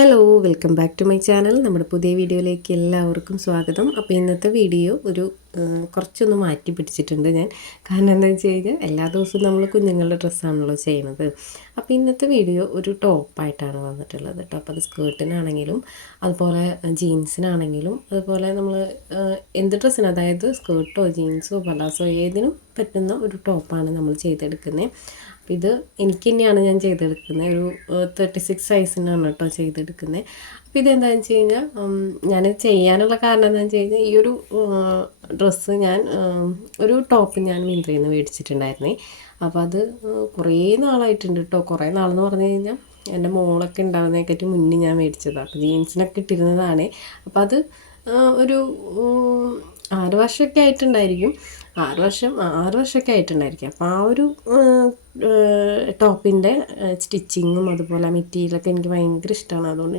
Hello welcome back to my channel. നമ്മുടെ പുതിയ വീഡിയോയിലേക്ക് എല്ലാവർക്കും സ്വാഗതം. അപ്പോൾ ഇന്നത്തെ വീഡിയോ കുറച്ചൊന്ന് മാറ്റി പിടിച്ചിട്ടുണ്ട് ഞാൻ. കാരണം എന്താണെന്ന് വെച്ച് കഴിഞ്ഞാൽ എല്ലാ ദിവസവും നമ്മൾ കുഞ്ഞുങ്ങളുടെ ഡ്രസ്സാണല്ലോ ചെയ്യുന്നത്. അപ്പോൾ ഇന്നത്തെ വീഡിയോ ഒരു ടോപ്പായിട്ടാണ് വന്നിട്ടുള്ളത് കേട്ടോ. അപ്പോൾ അത് സ്കേർട്ടിനാണെങ്കിലും അതുപോലെ ജീൻസിനാണെങ്കിലും അതുപോലെ നമ്മൾ എന്ത് ഡ്രസ്സിന്, അതായത് സ്കേർട്ടോ ജീൻസോ പലാസോ ഏതിനും പറ്റുന്ന ഒരു ടോപ്പാണ് നമ്മൾ ചെയ്തെടുക്കുന്നത്. അപ്പോൾ ഇത് എനിക്ക് തന്നെയാണ് ഞാൻ ചെയ്തെടുക്കുന്നത്. ഒരു 36 സൈസിനാണ് കേട്ടോ ചെയ്തെടുക്കുന്നത്. അപ്പോൾ ഇതെന്താണെന്ന് വെച്ച് കഴിഞ്ഞാൽ ഞാൻ ചെയ്യാനുള്ള കാരണം എന്താണെന്ന് വെച്ച് കഴിഞ്ഞാൽ ഈ ഒരു ഡ്രസ്സ് ഒരു ടോപ്പ് ഞാൻ മിന്ത്രയിൽ നിന്ന് മേടിച്ചിട്ടുണ്ടായിരുന്നേ. അപ്പോൾ അത് കുറേ നാളായിട്ടുണ്ട് കേട്ടോ. കുറേ നാളെന്ന് പറഞ്ഞു കഴിഞ്ഞാൽ എൻ്റെ മോളൊക്കെ ഉണ്ടാകുന്നതിനെക്കാട്ടി മുന്നേ ഞാൻ മേടിച്ചതാണ്. അപ്പോൾ ജീൻസിനൊക്കെ ഇട്ടിരുന്നതാണ്. അപ്പോൾ അത് ഒരു 6 വർഷമൊക്കെ ആയിട്ടുണ്ടായിരിക്കും. 6 വർഷമൊക്കെ ആയിട്ടുണ്ടായിരിക്കും. അപ്പോൾ ആ ഒരു ടോപ്പിൻ്റെ സ്റ്റിച്ചിങ്ങും അതുപോലെ മെറ്റീരിയലൊക്കെ എനിക്ക് ഭയങ്കര ഇഷ്ടമാണ്. അതുകൊണ്ട്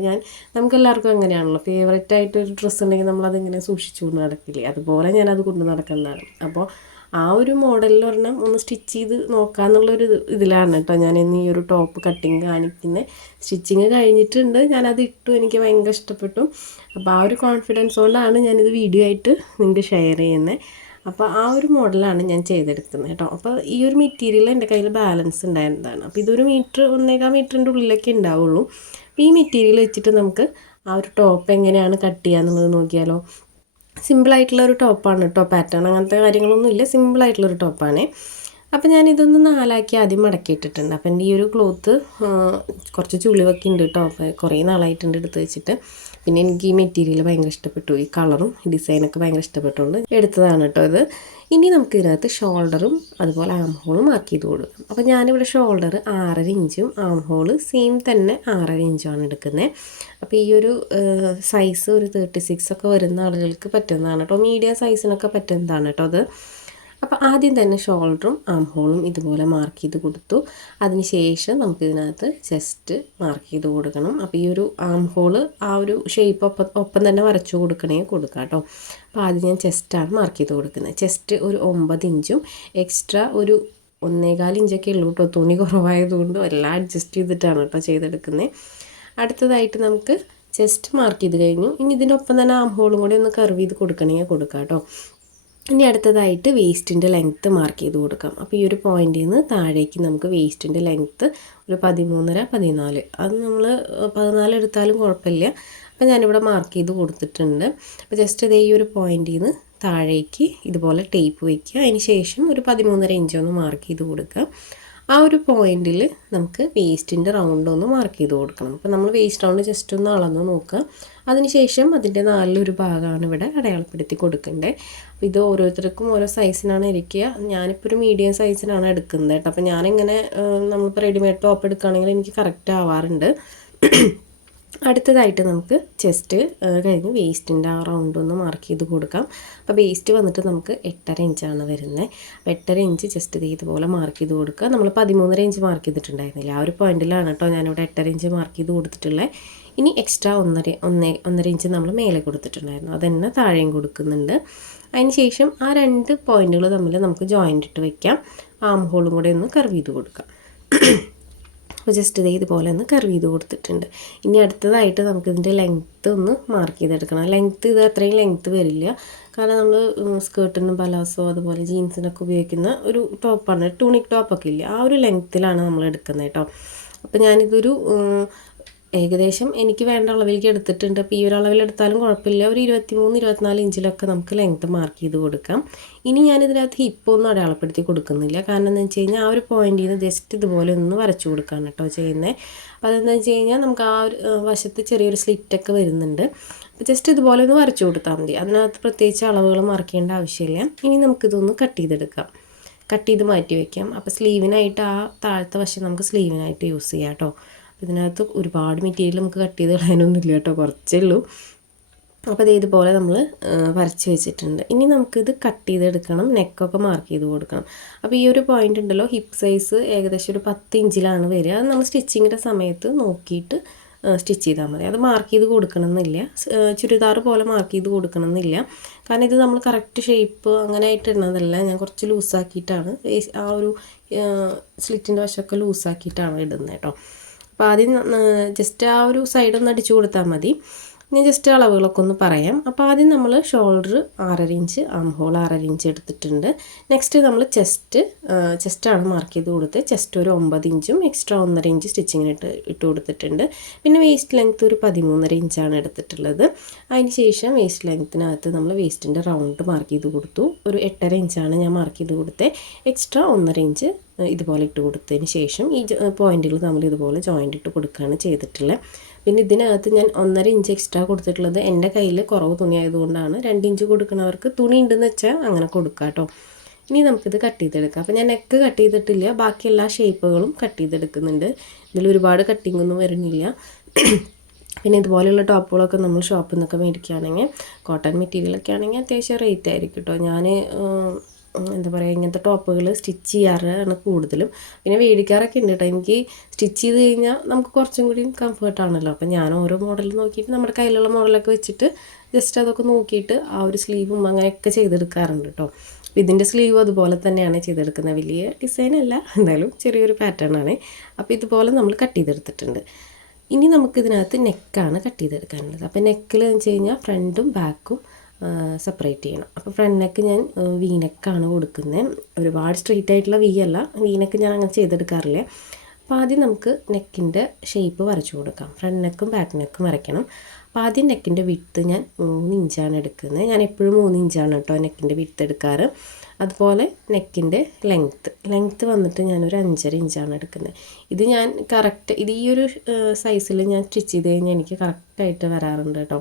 നമുക്കെല്ലാവർക്കും അങ്ങനെയാണല്ലോ, ഫേവറേറ്റ് ആയിട്ടൊരു ഡ്രസ്സ് ഉണ്ടെങ്കിൽ നമ്മളതിങ്ങനെ സൂക്ഷിച്ചു കൊണ്ട് നടക്കില്ലേ, അതുപോലെ ഞാനത് കൊണ്ട് നടക്കുന്നതാണ്. അപ്പോൾ ആ ഒരു മോഡലിൽ ഒരെണ്ണം ഒന്ന് സ്റ്റിച്ച് ചെയ്ത് നോക്കാമെന്നുള്ളൊരു ഇതിലാണ് കേട്ടോ ഞാൻ ഇന്ന് ഈ ഒരു ടോപ്പ് കട്ടിങ് കാണിക്കുന്നത്. സ്റ്റിച്ചിങ് കഴിഞ്ഞിട്ടുണ്ട്, ഞാനത് ഇട്ടു, എനിക്ക് ഭയങ്കര ഇഷ്ടപ്പെട്ടു. അപ്പോൾ ആ ഒരു കോൺഫിഡൻസ് കൊണ്ടാണ് ഞാനിത് വീഡിയോ ആയിട്ട് നിങ്ങൾക്ക് ഷെയർ ചെയ്യുന്നത്. അപ്പോൾ ആ ഒരു മോഡലാണ് ഞാൻ ചെയ്തെടുക്കുന്നത് കേട്ടോ. അപ്പോൾ ഈ ഒരു മെറ്റീരിയൽ എൻ്റെ കയ്യിൽ ബാലൻസ് ഉണ്ടായിരുന്നതാണ്. അപ്പോൾ ഇതൊരു 1.25 മീറ്ററിൻ്റെ ഉള്ളിലൊക്കെ ഉണ്ടാവുള്ളൂ. അപ്പോൾ ഈ മെറ്റീരിയൽ വെച്ചിട്ട് നമുക്ക് ആ ഒരു ടോപ്പ് എങ്ങനെയാണ് കട്ട് ചെയ്യുക എന്നുള്ളത് നോക്കിയാലോ. സിമ്പിളായിട്ടുള്ളൊരു ടോപ്പാണ് കേട്ടോ, പാറ്റേൺ അങ്ങനത്തെ കാര്യങ്ങളൊന്നുമില്ല, സിമ്പിളായിട്ടുള്ളൊരു ടോപ്പാണ്. അപ്പോൾ ഞാനിതൊന്ന് 4ആക്കി ആദ്യം മടക്കിയിട്ടിട്ടുണ്ട്. അപ്പോൾ എൻ്റെ ഈ ഒരു ക്ലോത്ത് കുറച്ച് ചുളിവൊക്കെ ഉണ്ട് കേട്ടോ. അപ്പോൾ കുറേ നാളായിട്ടുണ്ട് എടുത്ത് വെച്ചിട്ട്. പിന്നെ എനിക്ക് ഈ മെറ്റീരിയൽ ഭയങ്കര ഇഷ്ടപ്പെട്ടു, ഈ കളറും ഡിസൈനൊക്കെ ഭയങ്കര ഇഷ്ടപ്പെട്ടുകൊണ്ട് എടുത്തതാണ് കേട്ടോ ഇത്. ഇനി നമുക്ക് ഇതിനകത്ത് ഷോൾഡറും അതുപോലെ ആം ഹോളും മാർക്ക് ചെയ്ത് കൊടുക്കാം. അപ്പോൾ ഞാനിവിടെ ഷോൾഡർ 6.5 ഇഞ്ചും ആം ഹോള് സെയിം തന്നെ 6.5 ഇഞ്ചുമാണ് എടുക്കുന്നത്. അപ്പോൾ ഈ ഒരു സൈസ് ഒരു 36 ഒക്കെ വരുന്ന ആളുകൾക്ക് പറ്റുന്നതാണ് കേട്ടോ, മീഡിയം സൈസിനൊക്കെ പറ്റുന്നതാണ് കേട്ടോ അത്. അപ്പോൾ ആദ്യം തന്നെ ഷോൾഡറും ആം ഹോളും ഇതുപോലെ മാർക്ക് ചെയ്ത് കൊടുത്തു. അതിന് ശേഷം നമുക്കിതിനകത്ത് ചെസ്റ്റ് മാർക്ക് ചെയ്ത് കൊടുക്കണം. അപ്പോൾ ഈ ഒരു ആം ഹോള് ആ ഒരു ഷേപ്പ് ഒപ്പം തന്നെ വരച്ചു കൊടുക്കാം കേട്ടോ. അപ്പോൾ ആദ്യം ഞാൻ ചെസ്റ്റാണ് മാർക്ക് ചെയ്ത് കൊടുക്കുന്നത്. ചെസ്റ്റ് ഒരു 9 ഇഞ്ചും എക്സ്ട്രാ ഒരു 1.25 ഇഞ്ചൊക്കെ ഉള്ളൂ കേട്ടോ. തുണി കുറവായതുകൊണ്ട് എല്ലാം അഡ്ജസ്റ്റ് ചെയ്തിട്ടാണ് കേട്ടോ ചെയ്തെടുക്കുന്നത്. അടുത്തതായിട്ട് നമുക്ക് ചെസ്റ്റ് മാർക്ക് ചെയ്ത് കഴിഞ്ഞു. ഇനി ഇതിൻ്റെ ഒപ്പം തന്നെ ആം ഹോളും കൂടി ഒന്ന് കർവ് ചെയ്ത് കൊടുക്കാം കേട്ടോ. ഇനി അടുത്തതായിട്ട് വേസ്റ്റിൻ്റെ ലെങ്ത്ത് മാർക്ക് ചെയ്ത് കൊടുക്കാം. അപ്പോൾ ഈ ഒരു പോയിന്റിൽ നിന്ന് താഴേക്ക് നമുക്ക് വേസ്റ്റിൻ്റെ ലെങ്ത്ത് ഒരു 13.5 14, അത് നമ്മൾ 14 എടുത്താലും കുഴപ്പമില്ല. അപ്പോൾ ഞാനിവിടെ മാർക്ക് ചെയ്ത് കൊടുത്തിട്ടുണ്ട്. അപ്പോൾ ജസ്റ്റ് ഇതേ ഈ ഒരു പോയിന്റിൽ നിന്ന് താഴേക്ക് ഇതുപോലെ ടേപ്പ് വയ്ക്കുക. അതിന് ശേഷം ഒരു 13.5 ഇഞ്ചൊന്ന് മാർക്ക് ചെയ്ത് കൊടുക്കുക. ആ ഒരു പോയിന്റിൽ നമുക്ക് വേസ്റ്റിൻ്റെ റൗണ്ട് ഒന്ന് മാർക്ക് ചെയ്ത് കൊടുക്കണം. അപ്പോൾ നമ്മൾ വേസ്റ്റ് റൗണ്ട് ജസ്റ്റ് ഒന്ന് അളന്ന് നോക്കുക. അതിനുശേഷം അതിൻ്റെ 4 ഭാഗമാണ് ഇവിടെ അടയാളപ്പെടുത്തി കൊടുക്കേണ്ടത്. അപ്പോൾ ഇത് ഓരോരുത്തർക്കും ഓരോ സൈസിനാണ് ഇരിക്കുക. ഞാനിപ്പോൾ ഒരു മീഡിയം സൈസിനാണ് എടുക്കുന്നത് കേട്ടോ. അപ്പോൾ ഞാനിങ്ങനെ നമ്മളിപ്പോൾ റെഡിമെയ്ഡ് ടോപ്പ് എടുക്കുകയാണെങ്കിൽ എനിക്ക് കറക്റ്റ് ആവാറുണ്ട്. അടുത്തതായിട്ട് നമുക്ക് ചെസ്റ്റ് കഴിഞ്ഞ് വേസ്റ്റിൻ്റെ ആ റൗണ്ട് ഒന്ന് മാർക്ക് ചെയ്ത് കൊടുക്കാം. അപ്പോൾ വേസ്റ്റ് വന്നിട്ട് നമുക്ക് 8.5 ഇഞ്ചാണ് വരുന്നത്. അപ്പോൾ 8.5 ഇഞ്ച് ജസ്റ്റ് ഇതുപോലെ മാർക്ക് ചെയ്ത് കൊടുക്കുക. നമ്മൾ 13.5 ഇഞ്ച് മാർക്ക് ചെയ്തിട്ടുണ്ടായിരുന്നില്ല, ആ ഒരു പോയിന്റിലാണ് കേട്ടോ ഞാനിവിടെ 8.5 ഇഞ്ച് മാർക്ക് ചെയ്ത് കൊടുത്തിട്ടുള്ളത്. ഇനി എക്സ്ട്രാ 1.5 ഇഞ്ച് നമ്മൾ മേലെ കൊടുത്തിട്ടുണ്ടായിരുന്നു, അതെന്നെ താഴെയും കൊടുക്കുന്നുണ്ട്. അതിന് ശേഷം ആ 2 പോയിന്റുകൾ തമ്മിൽ നമുക്ക് ജോയിൻ്റ് ഇട്ട് വയ്ക്കാം. ആം ഹോളും കൂടെ ഒന്ന് കർവ് ചെയ്ത് കൊടുക്കാം. അപ്പോൾ ജസ്റ്റ് ഇതുപോലെ ഒന്ന് കർവ് ചെയ്ത് കൊടുത്തിട്ടുണ്ട്. ഇനി അടുത്തതായിട്ട് നമുക്കിതിൻ്റെ ലെങ്ത്ത് ഒന്ന് മാർക്ക് ചെയ്തെടുക്കണം. ഇത് അത്രയും ലെങ്ത്ത് വരില്ല, കാരണം നമ്മൾ സ്കേർട്ടിനും പലാസോ അതുപോലെ ജീൻസിനൊക്കെ ഉപയോഗിക്കുന്ന ഒരു ടോപ്പാണ്, ടൂണിക് ടോപ്പൊക്കെ ഇല്ല, ആ ഒരു ലെങ്ത്തിലാണ് നമ്മൾ എടുക്കുന്നത് കേട്ടോ. അപ്പോൾ ഞാനിതൊരു ഏകദേശം എനിക്ക് വേണ്ട അളവിലേക്ക് എടുത്തിട്ടുണ്ട്. അപ്പോൾ ഈ ഒരു അളവിലെടുത്താലും കുഴപ്പമില്ല, ഒരു 23-24 ഇഞ്ചിലൊക്കെ നമുക്ക് ലെങ്ത്ത് മാർക്ക് ചെയ്ത് കൊടുക്കാം. ഇനി ഞാനിതിനകത്ത് ഹിപ്പൊന്നും അടയാളപ്പെടുത്തി കൊടുക്കുന്നില്ല, കാരണം എന്താണെന്ന് വെച്ച് കഴിഞ്ഞാൽ ആ ഒരു പോയിന്റിൽ നിന്ന് ജസ്റ്റ് ഇതുപോലെ ഒന്ന് വരച്ചു കൊടുക്കുകയാണ് കേട്ടോ ചെയ്യുന്നത്. അപ്പോൾ അതെന്താണെന്ന് വെച്ച് കഴിഞ്ഞാൽ നമുക്ക് ആ ഒരു വശത്ത് ചെറിയൊരു സ്ലിറ്റൊക്കെ വരുന്നുണ്ട്. അപ്പോൾ ജസ്റ്റ് ഇതുപോലെ ഒന്ന് വരച്ചു കൊടുത്താൽ മതി, അതിനകത്ത് പ്രത്യേകിച്ച് അളവുകൾ മാർക്ക് ചെയ്യേണ്ട ആവശ്യമില്ല. ഇനി നമുക്കിതൊന്ന് കട്ട് ചെയ്തെടുക്കാം, കട്ട് ചെയ്ത് മാറ്റി വയ്ക്കാം. അപ്പോൾ സ്ലീവിനായിട്ട് ആ താഴത്തെ വശം നമുക്ക് സ്ലീവിനായിട്ട് യൂസ് ചെയ്യാം കേട്ടോ. ഇതിനകത്ത് ഒരുപാട് മെറ്റീരിയൽ നമുക്ക് കട്ട് ചെയ്ത് കളയാനൊന്നുമില്ല കേട്ടോ, കുറച്ചേ ഉള്ളൂ. അപ്പോൾ ഇതുപോലെ നമ്മൾ വരച്ച് വെച്ചിട്ടുണ്ട്. ഇനി നമുക്കിത് കട്ട് ചെയ്തെടുക്കണം, നെക്കൊക്കെ മാർക്ക് ചെയ്ത് കൊടുക്കണം. അപ്പോൾ ഈ ഒരു പോയിൻ്റ് ഉണ്ടല്ലോ, ഹിപ്പ് സൈസ് ഏകദേശം ഒരു 10 ഇഞ്ചിലാണ് വരിക. അത് നമ്മൾ സ്റ്റിച്ചിങ്ങിൻ്റെ സമയത്ത് നോക്കിയിട്ട് സ്റ്റിച്ച് ചെയ്താൽ മതി, അത് മാർക്ക് ചെയ്ത് കൊടുക്കണമെന്നില്ല. ചുരിദാർ പോലെ മാർക്ക് ചെയ്ത് കൊടുക്കണമെന്നില്ല, കാരണം ഇത് നമ്മൾ കറക്റ്റ് ഷേപ്പ് അങ്ങനെ ആയിട്ട് ഇടുന്നതല്ല. ഞാൻ കുറച്ച് ലൂസാക്കിയിട്ടാണ് ആ ഒരു സ്ലിറ്റിൻ്റെ വശമൊക്കെ ലൂസാക്കിയിട്ടാണ് ഇടുന്നത് കേട്ടോ. അപ്പോൾ ആദ്യം ജസ്റ്റ് ആ ഒരു സൈഡൊന്ന് അടിച്ചു കൊടുത്താൽ മതി. ഞാൻ ജസ്റ്റ് അളവുകളൊക്കെ ഒന്ന് പറയാം. അപ്പോൾ ആദ്യം നമ്മൾ shoulder 6.5 inch, arm hole 6.5 inch എടുത്തിട്ടുണ്ട്. നെക്സ്റ്റ് നമ്മൾ ചെസ്റ്റാണ് മാർക്ക് ചെയ്ത് കൊടുത്ത് ചെസ്റ്റ് ഒരു 9 ഇഞ്ചും എക്സ്ട്രാ 1.5 ഇഞ്ച് സ്റ്റിച്ചിങ്ങിന് ഇട്ട് കൊടുത്തിട്ടുണ്ട്. പിന്നെ വേസ്റ്റ് ലെങ്ത്ത് ഒരു 13.5 ഇഞ്ചാണ് എടുത്തിട്ടുള്ളത്. അതിന് ശേഷം വേസ്റ്റ് ലെങ്ത്തിനകത്ത് നമ്മൾ വേസ്റ്റിൻ്റെ റൗണ്ട് മാർക്ക് ചെയ്ത് കൊടുത്തു. ഒരു 8.5 ഇഞ്ചാണ് ഞാൻ മാർക്ക് ചെയ്ത് കൊടുത്തത്. എക്സ്ട്രാ 1.5 ഇഞ്ച് ഇതുപോലെ ഇട്ട് കൊടുത്തതിന് ശേഷം ഈ പോയിൻറ്റുകൾ നമ്മൾ ഇതുപോലെ ജോയിൻ്റ് ഇട്ട് കൊടുക്കുകയാണ് ചെയ്തിട്ടുള്ളത്. പിന്നെ ഇതിനകത്ത് ഞാൻ 1.5 ഇഞ്ച് എക്സ്ട്രാ കൊടുത്തിട്ടുള്ളത് എൻ്റെ കയ്യിൽ കുറവ് തുണി ആയതുകൊണ്ടാണ്. 2 ഇഞ്ച് കൊടുക്കുന്നവർക്ക് തുണി ഉണ്ടെന്ന് വെച്ചാൽ അങ്ങനെ കൊടുക്കാം കേട്ടോ. ഇനി നമുക്കിത് കട്ട് ചെയ്തെടുക്കാം. അപ്പോൾ ഞാൻ നെക്ക് കട്ട് ചെയ്തിട്ടില്ല, ബാക്കി എല്ലാ ഷേപ്പുകളും കട്ട് ചെയ്തെടുക്കുന്നുണ്ട്. ഇതിൽ ഒരുപാട് കട്ടിങ്ങൊന്നും വരുന്നില്ല. പിന്നെ ഇതുപോലെയുള്ള ടോപ്പുകളൊക്കെ നമ്മൾ ഷോപ്പിൽ നിന്നൊക്കെ മേടിക്കുകയാണെങ്കിൽ കോട്ടൺ മെറ്റീരിയലൊക്കെ ആണെങ്കിൽ അത്യാവശ്യം റേറ്റ് ആയിരിക്കും കേട്ടോ. ഞാൻ എന്താ പറയുക, ഇങ്ങനത്തെ ടോപ്പുകൾ സ്റ്റിച്ച് ചെയ്യാറാണ് കൂടുതലും. പിന്നെ മേടിക്കാറൊക്കെ ഉണ്ട് കേട്ടോ. എനിക്ക് സ്റ്റിച്ച് ചെയ്ത് കഴിഞ്ഞാൽ നമുക്ക് കുറച്ചും കൂടി കംഫർട്ടാണല്ലോ. അപ്പോൾ ഞാൻ ഓരോ മോഡൽ നോക്കിയിട്ട് നമ്മുടെ കയ്യിലുള്ള മോഡലൊക്കെ വെച്ചിട്ട് ജസ്റ്റ് അതൊക്കെ നോക്കിയിട്ട് ആ ഒരു സ്ലീവും അങ്ങനെയൊക്കെ ചെയ്തെടുക്കാറുണ്ട് കേട്ടോ. ഇതിൻ്റെ സ്ലീവ് അതുപോലെ തന്നെയാണ് ചെയ്തെടുക്കുന്നത്. വലിയ ഡിസൈനല്ല, എന്തായാലും ചെറിയൊരു പാറ്റേൺ ആണ്. അപ്പോൾ ഇതുപോലെ നമ്മൾ കട്ട് ചെയ്തെടുത്തിട്ടുണ്ട്. ഇനി നമുക്കിതിനകത്ത് നെക്കാണ് കട്ട് ചെയ്തെടുക്കാനുള്ളത്. അപ്പോൾ നെക്കിൽ എന്ന് വെച്ച് കഴിഞ്ഞാൽ ഫ്രണ്ടും ബാക്കും സെപ്പറേറ്റ് ചെയ്യണം. അപ്പോൾ ഫ്രണ്ട് നെക്ക് ഞാൻ വി നെക്കാണ് കൊടുക്കുന്നത്. ഒരുപാട് സ്ട്രെയിറ്റ് ആയിട്ടുള്ള വി അല്ല, വി നെക്ക് ഞാൻ അങ്ങനെ ചെയ്തെടുക്കാറില്ല. അപ്പോൾ ആദ്യം നമുക്ക് നെക്കിൻ്റെ ഷേപ്പ് വരച്ചു കൊടുക്കാം. ഫ്രണ്ട് നെക്കും ബാക്ക് നെക്കും വരയ്ക്കണം. അപ്പോൾ ആദ്യം നെക്കിൻ്റെ വിഡ്ത്ത് ഞാൻ 3 ഇഞ്ചാണ് എടുക്കുന്നത്. ഞാൻ എപ്പോഴും 3 ഇഞ്ചാണ് കേട്ടോ നെക്കിൻ്റെ വിഡ്ത്ത് എടുക്കാറ്. അതുപോലെ നെക്കിൻ്റെ ലെങ്ത്ത് വന്നിട്ട് ഞാനൊരു 5.5 ഇഞ്ചാണ് എടുക്കുന്നത്. ഇത് ഞാൻ കറക്റ്റ് ഇത് ഈ ഒരു സൈസിൽ ഞാൻ സ്റ്റിച്ച് ചെയ്ത് കഴിഞ്ഞാൽ എനിക്ക് കറക്റ്റായിട്ട് വരാറുണ്ട് കേട്ടോ.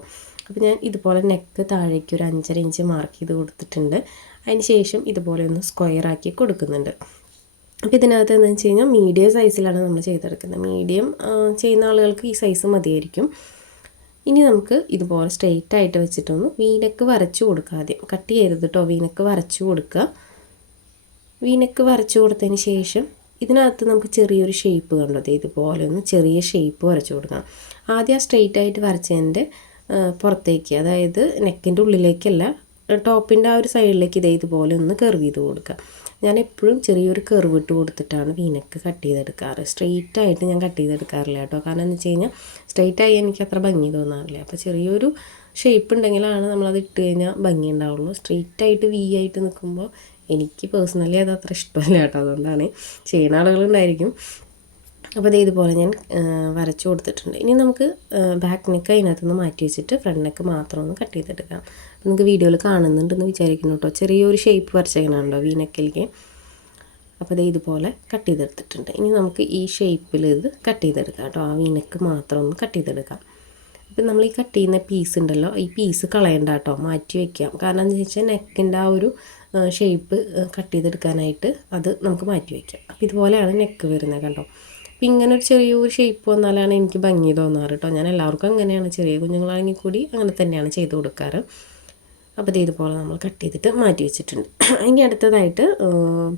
അപ്പോൾ ഞാൻ ഇതുപോലെ നെക്ക് താഴേക്ക് ഒരു 5.5 ഇഞ്ച് മാർക്ക് ചെയ്ത് കൊടുത്തിട്ടുണ്ട്. അതിന് ശേഷം ഇതുപോലെ ഒന്ന് സ്ക്വയറാക്കി കൊടുക്കുന്നുണ്ട്. അപ്പോൾ ഇതിനകത്ത് എന്താണെന്ന് വെച്ച് കഴിഞ്ഞാൽ മീഡിയം സൈസിലാണ് നമ്മൾ ചെയ്തെടുക്കുന്നത്. മീഡിയം ചെയ്യുന്ന ആളുകൾക്ക് ഈ സൈസ് മതിയായിരിക്കും. ഇനി നമുക്ക് ഇതുപോലെ സ്ട്രെയിറ്റ് ആയിട്ട് വെച്ചിട്ടൊന്ന് വീനെക്ക് വരച്ചു കൊടുക്കുക. ആദ്യം കട്ട് ചെയ്യരുത് കേട്ടോ, വീനെക്ക് വരച്ചു കൊടുക്കുക. വീനെക്ക് വരച്ചു കൊടുത്തതിന് ശേഷം ഇതിനകത്ത് നമുക്ക് ചെറിയൊരു ഷേപ്പ് കണ്ടത് ഇതുപോലെ ഒന്ന് ചെറിയ ഷേപ്പ് വരച്ചു കൊടുക്കാം. ആദ്യം ആ സ്ട്രെയിറ്റ് ആയിട്ട് വരച്ചതിൻ്റെ പുറത്തേക്ക്, അതായത് നെക്കിൻ്റെ ഉള്ളിലേക്കല്ല, ടോപ്പിൻ്റെ ആ ഒരു സൈഡിലേക്ക് ഇതുപോലെ ഒന്ന് കർവ് ചെയ്ത് കൊടുക്കുക. ഞാൻ എപ്പോഴും ചെറിയൊരു കർവ് ഇട്ട് കൊടുത്തിട്ടാണ് വീനെക്ക് കട്ട് ചെയ്തെടുക്കാറ്. സ്ട്രെയിറ്റ് ആയിട്ട് ഞാൻ കട്ട് ചെയ്തെടുക്കാറില്ല കേട്ടോ. കാരണം എന്ന് വെച്ച് കഴിഞ്ഞാൽ സ്ട്രെയിറ്റ് ആയി എനിക്ക് അത്ര ഭംഗി തോന്നാറില്ല. അപ്പോൾ ചെറിയൊരു ഷേപ്പ് ഉണ്ടെങ്കിലാണ് നമ്മളത് ഇട്ട് കഴിഞ്ഞാൽ ഭംഗി ഉണ്ടാവുള്ളൂ. സ്ട്രെയിറ്റ് ആയിട്ട് വി ആയിട്ട് നിൽക്കുമ്പോൾ എനിക്ക് പേഴ്സണലി അത് അത്ര ഇഷ്ടമല്ല കേട്ടോ. അതുകൊണ്ടാണ് ചെയ്യുന്ന ആളുകളുണ്ടായിരിക്കും. അപ്പോൾ ഇത് ഇതുപോലെ ഞാൻ വരച്ചു കൊടുത്തിട്ടുണ്ട്. ഇനി നമുക്ക് ബാക്ക് നെക്ക് അതിനകത്ത് നിന്ന് മാറ്റി വെച്ചിട്ട് ഫ്രണ്ട് നെക്ക് മാത്രം ഒന്ന് കട്ട് ചെയ്തെടുക്കാം. അപ്പോൾ നിങ്ങൾക്ക് വീഡിയോയിൽ കാണുന്നുണ്ടെന്ന് വിചാരിക്കുന്നു കേട്ടോ. ചെറിയൊരു ഷേപ്പ് വരച്ചേക്കണുണ്ടോ വി നെക്കിലേക്ക്. അപ്പോൾ ഇത് ഇതുപോലെ കട്ട് ചെയ്തെടുത്തിട്ടുണ്ട്. ഇനി നമുക്ക് ഈ ഷേപ്പിൽ ഇത് കട്ട് ചെയ്തെടുക്കാം കേട്ടോ. ആ വി നെക്ക് മാത്രം ഒന്ന് കട്ട് ചെയ്തെടുക്കാം. അപ്പം നമ്മൾ ഈ കട്ട് ചെയ്യുന്ന പീസ് ഉണ്ടല്ലോ, ഈ പീസ് കളയണ്ട കേട്ടോ, മാറ്റി വയ്ക്കാം. കാരണം എന്താണെന്ന് വെച്ചാൽ നെക്കിൻ്റെ ആ ഒരു ഷേപ്പ് കട്ട് ചെയ്തെടുക്കാനായിട്ട് അത് നമുക്ക് മാറ്റി വയ്ക്കാം. അപ്പോൾ ഇതുപോലെയാണ് നെക്ക് വരുന്നത് കണ്ടോ. അപ്പം ഇങ്ങനെ ഒരു ചെറിയൊരു ഷേപ്പ് വന്നാലാണ് എനിക്ക് ഭംഗി തോന്നാറ് കേട്ടോ. ഞാൻ എല്ലാവർക്കും അങ്ങനെയാണ്, ചെറിയ കുഞ്ഞുങ്ങളാണെങ്കിൽ കൂടി അങ്ങനെ തന്നെയാണ് ചെയ്ത് കൊടുക്കാറ്. അപ്പോൾ ഇതുപോലെ നമ്മൾ കട്ട് ചെയ്തിട്ട് മാറ്റി വെച്ചിട്ടുണ്ട്. ഇനി അടുത്തതായിട്ട്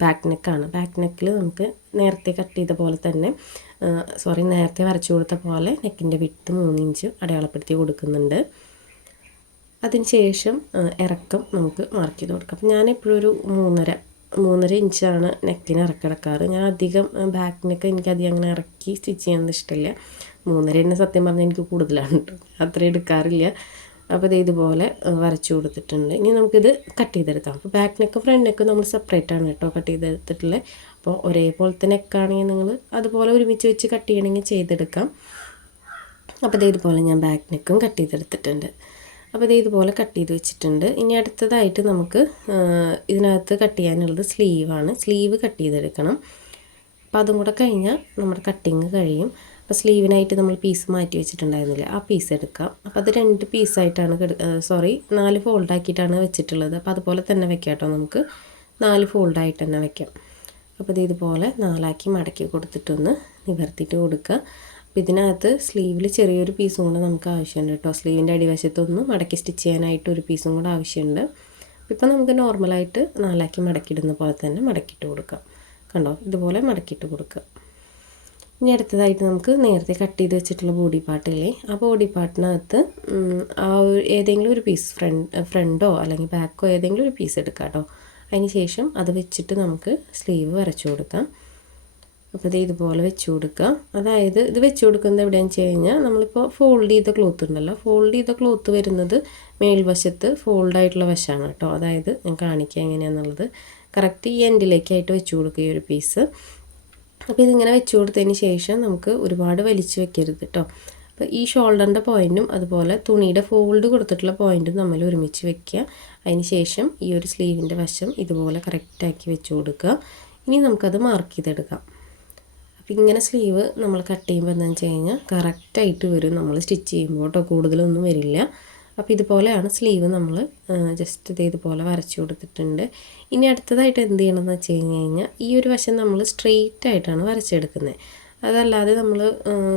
ബാക്ക് നെക്കാണ്. ബാക്ക് നെക്കിൽ നമുക്ക് നേരത്തെ കട്ട് ചെയ്ത പോലെ തന്നെ നേരത്തെ വരച്ചു കൊടുത്ത പോലെ നെക്കിൻ്റെ വിഡ്ത്ത് 3 ഇഞ്ച് അടയാളപ്പെടുത്തി കൊടുക്കുന്നുണ്ട്. അതിന് ശേഷം ഇറക്കം നമുക്ക് മാർക്ക് ചെയ്ത് കൊടുക്കാം. അപ്പം ഞാനെപ്പോഴും ഒരു 3.5 ഇഞ്ചാണ് നെക്കിന് ഇറക്കിടക്കാറ്. ഞാൻ അധികം ബാക്ക് നെക്ക് എനിക്കധികം അങ്ങനെ ഇറക്കി സ്റ്റിച്ച് ചെയ്യുന്നത് ഇഷ്ടമില്ല. 3.5 തന്നെ സത്യം പറഞ്ഞാൽ എനിക്ക് കൂടുതലാണ് കേട്ടോ, അത്രയും എടുക്കാറില്ല. അപ്പോൾ ഇതുപോലെ വരച്ചു കൊടുത്തിട്ടുണ്ട്. ഇനി നമുക്കിത് കട്ട് ചെയ്തെടുക്കാം. അപ്പോൾ ബാക്ക് നെക്ക് ഫ്രണ്ട് നെക്ക് നമ്മൾ സെപ്പറേറ്റ് ആണ് കേട്ടോ കട്ട് ചെയ്തെടുത്തിട്ടുള്ളത്. അപ്പോൾ ഒരേപോലത്തെ നെക്കാണെങ്കിൽ നിങ്ങൾ അതുപോലെ ഒരുമിച്ച് വെച്ച് കട്ട് ചെയ്യണമെങ്കിൽ ചെയ്തെടുക്കാം. അപ്പോൾ ഇതുപോലെ ഞാൻ ബാക്ക് നെക്കും കട്ട് ചെയ്തെടുത്തിട്ടുണ്ട്. അപ്പോൾ ഇതുപോലെ കട്ട് ചെയ്ത് വെച്ചിട്ടുണ്ട്. ഇനി അടുത്തതായിട്ട് നമുക്ക് ഇതിനകത്ത് കട്ട് ചെയ്യാനുള്ളത് സ്ലീവാണ്. സ്ലീവ് കട്ട് ചെയ്തെടുക്കണം. അപ്പോൾ അതും കൂടെ കഴിഞ്ഞാൽ നമ്മുടെ കട്ടിങ് കഴിയും. അപ്പോൾ സ്ലീവിനായിട്ട് നമ്മൾ പീസ് മാറ്റി വെച്ചിട്ടുണ്ടായിരുന്നില്ല, ആ പീസ് എടുക്കാം. അപ്പോൾ അത് 2 പീസായിട്ടാണ് 4 ഫോൾഡാക്കിയിട്ടാണ് വെച്ചിട്ടുള്ളത്. അപ്പോൾ അതുപോലെ തന്നെ വെക്കാം കേട്ടോ, നമുക്ക് 4 ഫോൾഡായിട്ട് തന്നെ വെക്കാം. അപ്പോൾ ഇതുപോലെ 4ആക്കി മടക്കി കൊടുത്തിട്ടൊന്ന് നിവർത്തിയിട്ട് കൊടുക്കുക. അപ്പോൾ ഇതിനകത്ത് സ്ലീവിൽ ചെറിയൊരു പീസും കൂടെ നമുക്ക് ആവശ്യമുണ്ട് കേട്ടോ. സ്ലീവിൻ്റെ അടിവശത്തൊന്ന് മടക്കി സ്റ്റിച്ച് ചെയ്യാനായിട്ട് ഒരു പീസും കൂടെ ആവശ്യമുണ്ട്. ഇപ്പോൾ നമുക്ക് നോർമലായിട്ട് 4ആക്കി മടക്കിയിടുന്ന പോലെ തന്നെ മടക്കിയിട്ട് കൊടുക്കാം. കണ്ടോ, ഇതുപോലെ മടക്കിയിട്ട് കൊടുക്കുക. ഇനി അടുത്തതായിട്ട് നമുക്ക് നേരത്തെ കട്ട് ചെയ്ത് വെച്ചിട്ടുള്ള ബോഡി പാർട്ടില്ലേ, ആ ബോഡി പാർട്ടിനകത്ത് ആ ഏതെങ്കിലും ഒരു പീസ് ഫ്രണ്ടോ അല്ലെങ്കിൽ ബാക്കോ ഏതെങ്കിലും ഒരു പീസ് എടുക്കാം കേട്ടോ. അതിന് ശേഷം അത് വെച്ചിട്ട് നമുക്ക് സ്ലീവ് വരച്ചു കൊടുക്കാം. അപ്പോൾ ഇത് ഇതുപോലെ വെച്ച് കൊടുക്കുക. അതായത് ഇത് വെച്ച് കൊടുക്കുന്നത് എവിടെയാണെന്ന് വെച്ച് കഴിഞ്ഞാൽ നമ്മളിപ്പോൾ ഫോൾഡ് ചെയ്ത ക്ലോത്ത് ഉണ്ടല്ലോ, ഫോൾഡ് ചെയ്ത ക്ലോത്ത് വരുന്നത് മേൽവശത്ത് ഫോൾഡായിട്ടുള്ള വശമാണ് കേട്ടോ. അതായത് ഞാൻ കാണിക്കാം എങ്ങനെയാണെന്നുള്ളത്. കറക്റ്റ് ഈ എൻഡിലേക്കായിട്ട് വെച്ച് കൊടുക്കുക ഈ ഒരു പീസ്. അപ്പോൾ ഇതിങ്ങനെ വെച്ച് കൊടുത്തതിന് ശേഷം നമുക്ക് ഒരുപാട് വലിച്ച് വെക്കരുത് കേട്ടോ. അപ്പോൾ ഈ ഷോൾഡറിൻ്റെ പോയിൻറ്റും അതുപോലെ തുണിയുടെ ഫോൾഡ് കൊടുത്തിട്ടുള്ള പോയിൻറ്റും നമ്മൾ ഒരുമിച്ച് വെക്കുക. അതിന് ശേഷം ഈ ഒരു സ്ലീവിൻ്റെ വശം ഇതുപോലെ കറക്റ്റാക്കി വെച്ച് കൊടുക്കുക. ഇനി നമുക്കത് മാർക്ക് ചെയ്തെടുക്കാം. അപ്പോൾ ഇങ്ങനെ സ്ലീവ് നമ്മൾ കട്ട് ചെയ്യുമ്പോൾ എന്താണെന്ന് വെച്ച് കഴിഞ്ഞാൽ കറക്റ്റായിട്ട് വരും നമ്മൾ സ്റ്റിച്ച് ചെയ്യുമ്പോൾ കേട്ടോ, കൂടുതലൊന്നും വരില്ല. അപ്പോൾ ഇതുപോലെയാണ് സ്ലീവ് നമ്മൾ ജസ്റ്റ് ഇതുപോലെ വരച്ചു കൊടുത്തിട്ടുണ്ട്. ഇനി അടുത്തതായിട്ട് എന്ത് ചെയ്യണമെന്ന് വെച്ച് കഴിഞ്ഞാൽ ഈ ഒരു വശം നമ്മൾ സ്ട്രെയിറ്റ് ആയിട്ടാണ് വരച്ചെടുക്കുന്നത്. അതല്ലാതെ നമ്മൾ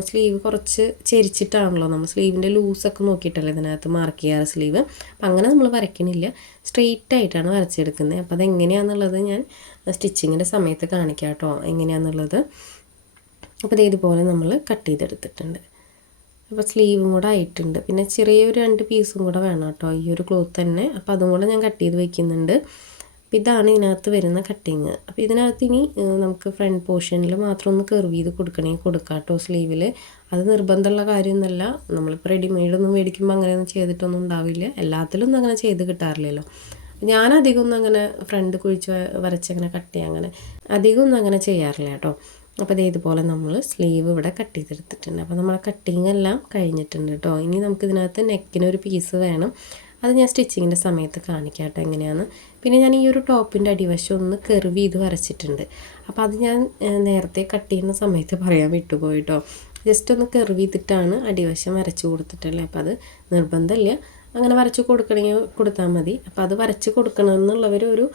സ്ലീവ് കുറച്ച് ചെരിച്ചിട്ടാണല്ലോ നമ്മൾ സ്ലീവിൻ്റെ ലൂസൊക്കെ നോക്കിയിട്ടല്ലേ ഇതിനകത്ത് മാർക്ക് ചെയ്യാറ് സ്ലീവ്. അപ്പം അങ്ങനെ നമ്മൾ വരയ്ക്കണില്ല, സ്ട്രെയിറ്റ് ആയിട്ടാണ് വരച്ചെടുക്കുന്നത്. അപ്പോൾ അതെങ്ങനെയാണെന്നുള്ളത് ഞാൻ സ്റ്റിച്ചിങ്ങിൻ്റെ സമയത്ത് കാണിക്കാം കേട്ടോ എങ്ങനെയാണെന്നുള്ളത്. അപ്പോൾ ഇതുപോലെ നമ്മൾ കട്ട് ചെയ്തെടുത്തിട്ടുണ്ട്. അപ്പോൾ സ്ലീവും കൂടെ ആയിട്ടുണ്ട്. പിന്നെ ചെറിയൊരു 2 പീസും കൂടെ വേണം കേട്ടോ ഈ ഒരു ക്ലോത്ത് തന്നെ. അപ്പോൾ അതും കൂടെ ഞാൻ കട്ട് ചെയ്ത് വയ്ക്കുന്നുണ്ട്. അപ്പോൾ ഇതാണ് ഇതിനകത്ത് വരുന്ന കട്ടിങ്. അപ്പോൾ ഇതിനകത്ത് ഇനി നമുക്ക് ഫ്രണ്ട് പോർഷനിൽ മാത്രം ഒന്ന് കർവ് ചെയ്ത് കൊടുക്കണമെങ്കിൽ കൊടുക്കാം കേട്ടോ സ്ലീവിൽ. അത് നിർബന്ധമുള്ള കാര്യമൊന്നുമല്ല. നമ്മളിപ്പോൾ റെഡിമെയ്ഡൊന്നും മേടിക്കുമ്പോൾ അങ്ങനെയൊന്നും ചെയ്തിട്ടൊന്നും ഉണ്ടാവില്ല. എല്ലാത്തിലും ഒന്നും അങ്ങനെ ചെയ്ത് കിട്ടാറില്ലല്ലോ. ഞാൻ അധികമൊന്നും അങ്ങനെ ഫ്രണ്ട് കുഴിച്ച് വരച്ചങ്ങനെ കട്ട് ചെയ്യാൻ അങ്ങനെ അധികമൊന്നും അങ്ങനെ ചെയ്യാറില്ല കേട്ടോ. അപ്പോൾ ഇതുപോലെ നമ്മൾ സ്ലീവ് ഇവിടെ കട്ട് ചെയ്തെടുത്തിട്ടുണ്ട്. അപ്പോൾ നമ്മളെ കട്ടിങ് എല്ലാം കഴിഞ്ഞിട്ടുണ്ട് കേട്ടോ. ഇനി നമുക്ക് ഇതിനകത്ത് നെക്കിനൊരു പീസ് വേണം. അത് ഞാൻ സ്റ്റിച്ചിങ്ങിൻ്റെ സമയത്ത് കാണിക്കാം കേട്ടോ എങ്ങനെയാണ്. പിന്നെ ഞാൻ ഈ ഒരു ടോപ്പിൻ്റെ അടിവശം ഒന്ന് കർവ് ചെയ്ത് വരച്ചിട്ടുണ്ട്. അപ്പോൾ അത് ഞാൻ നേരത്തെ കട്ട് ചെയ്യുന്ന സമയത്ത് പറയാൻ വിട്ടുപോയി കേട്ടോ. ജസ്റ്റ് ഒന്ന് കർവ് ചെയ്തിട്ടാണ് അടിവശം വരച്ച് കൊടുത്തിട്ടുള്ളത്. അപ്പോൾ അത് നിർബന്ധമില്ല, അങ്ങനെ വരച്ച് കൊടുക്കണമെങ്കിൽ കൊടുത്താൽ മതി. അപ്പോൾ അത് വരച്ച് കൊടുക്കണമെന്നുള്ളവർ ഒരു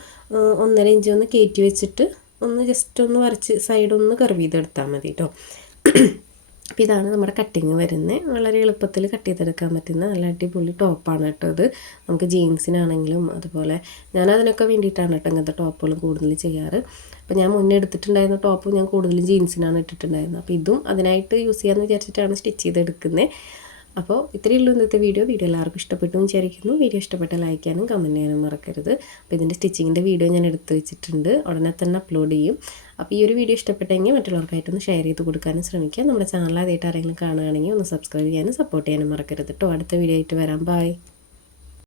1.5 ഇഞ്ച് ഒന്ന് കയറ്റി വെച്ചിട്ട് ഒന്ന് ജസ്റ്റ് ഒന്ന് വരച്ച് സൈഡൊന്ന് കർവ് ചെയ്തെടുത്താൽ മതി കേട്ടോ. അപ്പോൾ ഇതാണ് നമ്മുടെ കട്ടിങ് വരുന്നത്. വളരെ എളുപ്പത്തിൽ കട്ട് ചെയ്തെടുക്കാൻ പറ്റുന്ന നല്ല അടിപൊളി ടോപ്പാണ് കേട്ടോ ഇത്. നമുക്ക് ജീൻസിനാണെങ്കിലും അതുപോലെ ഞാൻ അതിനൊക്കെ വേണ്ടിയിട്ടാണ് കേട്ടോ ഇങ്ങനത്തെ ടോപ്പുകൾ കൂടുതൽ ചെയ്യാറ്. അപ്പോൾ ഞാൻ മുന്നേ എടുത്തിട്ടുണ്ടായിരുന്ന ടോപ്പ് ഞാൻ കൂടുതലും ജീൻസിനാണ് ഇട്ടിട്ടുണ്ടായിരുന്നത്. അപ്പോൾ ഇതും അതിനായിട്ട് യൂസ് ചെയ്യാമെന്ന് വിചാരിച്ചിട്ടാണ് സ്റ്റിച്ച് ചെയ്തെടുക്കുന്നത്. അപ്പോൾ ഇത്രയേ ഉള്ളൂ ഇന്നത്തെ വീഡിയോ എല്ലാവർക്കും ഇഷ്ടപ്പെട്ടു എന്ന് വിചാരിക്കുന്നു. വീഡിയോ ഇഷ്ടപ്പെട്ട ലൈക്ക് ചെയ്യാനും കമൻറ്റ് ചെയ്യാനും മറക്കരുത്. അപ്പോൾ ഇതിൻ്റെ സ്റ്റിച്ചിങ്ങിൻ്റെ വീഡിയോ ഞാൻ എടുത്ത് വെച്ചിട്ടുണ്ട്, ഉടനെ തന്നെ അപ്ലോഡ് ചെയ്യും. അപ്പോൾ ഈ ഒരു വീഡിയോ ഇഷ്ടപ്പെട്ടെങ്കിൽ മറ്റുള്ളവർക്കായിട്ടൊന്ന് ഷെയർ ചെയ്ത് കൊടുക്കാനും ശ്രമിക്കുക. നമ്മുടെ ചാനൽ ആദ്യമായിട്ട് ആരെങ്കിലും കാണുകയാണെങ്കിൽ ഒന്ന് സബ്സ്ക്രൈബ് ചെയ്യാനും സപ്പോർട്ട് ചെയ്യാനും മറക്കരുത് കേട്ടോ. അടുത്ത വീഡിയോ ആയിട്ട് വരാം. ബൈ.